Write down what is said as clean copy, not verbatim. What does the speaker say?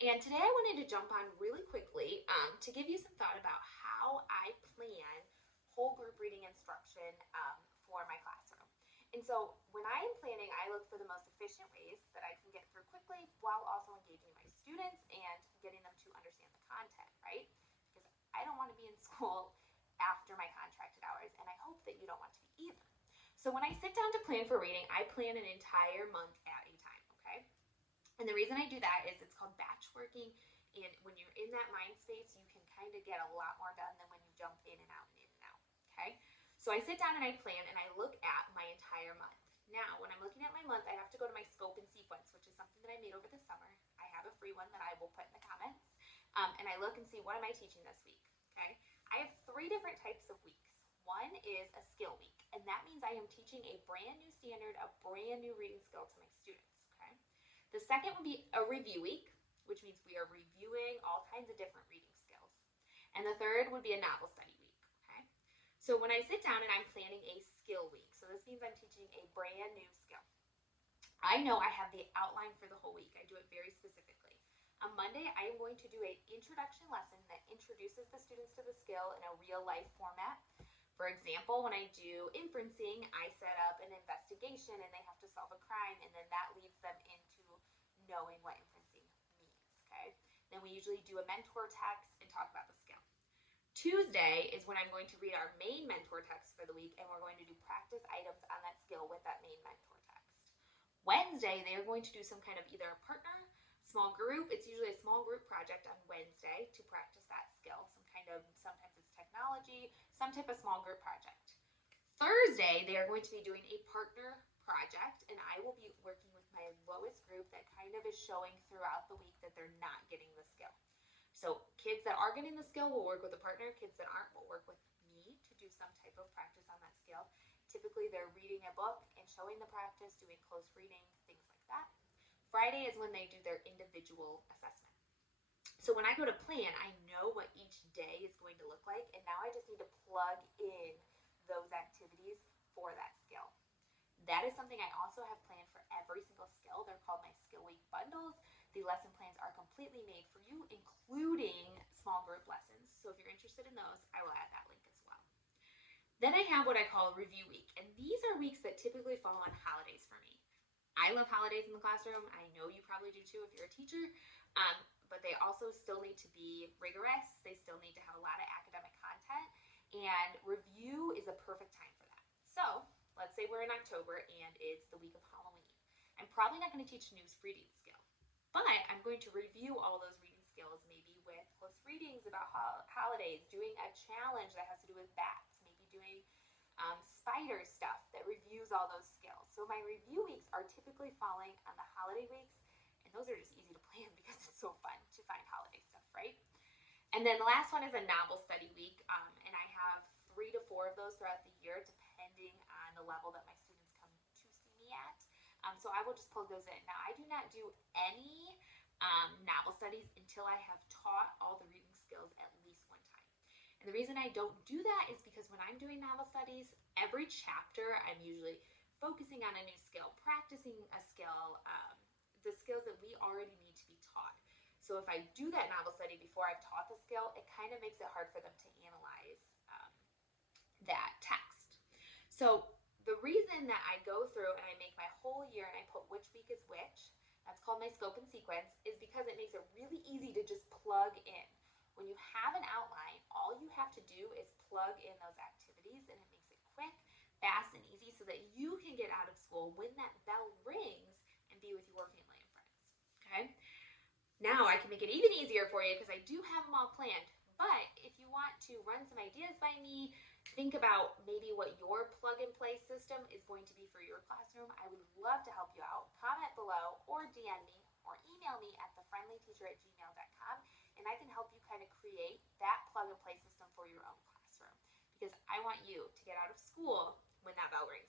And today I wanted to jump on really quickly to give you some thought about how I plan whole group reading instruction for my classroom. And so when I am planning, I look for the most efficient ways that I can get through quickly while also engaging my students and getting them to understand the content, right? Because I don't want to be in school after my contracted hours, and I hope that you don't want to be either. So when I sit down to plan for reading, I plan an entire month at a time, okay? And the reason I do that is it's called batch working. And when you're in that mind space, you can kind of get a lot more done than when you jump in and out and in and out. Okay. So I sit down and I plan and I look at my entire month. Now, when I'm looking at my month, I have to go to my scope and sequence, which is something that I made over the summer. I have a free one that I will put in the comments. And I look and see, what am I teaching this week? Okay. I have 3 different types of weeks. One is a skill week, and that means I am teaching a brand new standard, a brand new reading skill to my students. Okay. The second would be a review week, which means we are reviewing all kinds of different reading skills. And the third would be a novel study week. Okay. So when I sit down and I'm planning a skill week, so this means I'm teaching a brand new skill. I know I have the outline for the whole week. I do it very specifically. On Monday, I am going to do an introduction lesson that introduces the students to the skill in a real life format. For example, when I do inferencing, I set up an investigation and they have to solve a crime, and then that leads them into knowing what inferencing means, okay? Then we usually do a mentor text and talk about the skill. Tuesday is when I'm going to read our main mentor text for the week, and we're going to do practice items on that skill with that main mentor text. Wednesday, they are going to do some kind of either a partner, small group. It's usually a small group project on Wednesday to practice that skill. Sometimes it's technology, some type of small group project. Thursday, they are going to be doing a partner project, and I will be working with my lowest group that kind of is showing throughout the week that they're not getting the skill. So kids that are getting the skill will work with a partner. Kids that aren't will work with me to do some type of practice on that skill. Typically, they're reading a book and showing the practice, doing close reading, things like that. Friday is when they do their individual assessment. So when I go to plan, I know what each day is going to look like, and now I just need to plug in those activities for that skill. That is something I also have planned for every single skill. They're called my skill week bundles. The lesson plans are completely made for you, including small group lessons. So if you're interested in those, I will add that link as well. Then I have what I call review week, and these are weeks that typically fall on holidays for me. I love holidays in the classroom. I know you probably do too if you're a teacher, but they also still need to be rigorous. They still need to have a lot of academic content, and review is a perfect time for that. So let's say we're in October and it's the week of Halloween. I'm probably not going to teach a new reading skill, but I'm going to review all those reading skills, maybe with close readings about holidays, doing a challenge that has to do with bats, maybe doing spider stuff that reviews all those skills. So my review weeks are typically falling on the holiday weeks, and those are just easy to plan because it's so fun to find holiday stuff, right? And then the last one is a novel study week, and I have 3 to 4 of those throughout the year, depending on the level that my students come to see me at. So I will just plug those in. Now, I do not do any novel studies until I have taught all the reading skills at least one time. And the reason I don't do that is because when I'm doing novel studies, every chapter I'm usually focusing on a new skill, practicing a skill, the skills that we already need to be taught. So if I do that novel study before I've taught the skill, it kind of makes it hard for them to analyze that text. So the reason that I go through and I make my whole year and I put which week is which, that's called my scope and sequence, is because it makes it really easy to just plug in. When you have an outline, all you have to do is plug in those activities, and it makes it quick, fast, and easy so that you can get out of school when that bell rings and be with your family and friends. Okay? Now I can make it even easier for you because I do have them all planned. But if you want to run some ideas by me, think about maybe what your plug-and-play system is going to be for your classroom. I would love to help you out. Comment below or DM me or email me at thefriendlyteacher@gmail.com, and I can help you kind of create that plug-and-play system for your own classroom because I want you to get out of school when that bell rings